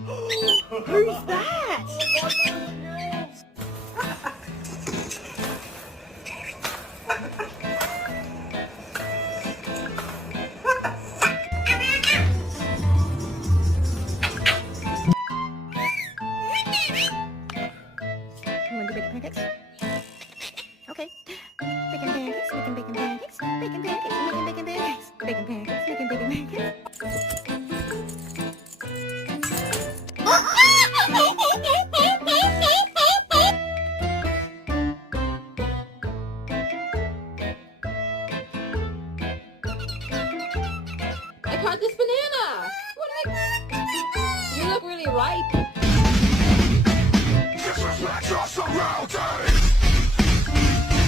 Who's that? You want to do bacon pancakes? Okay. Bacon pancakes, making bacon pancakes, bacon pancakes, making bacon pancakes, bacon pancakes, making bacon pancakes. I caught this banana. What am I? You look really ripe.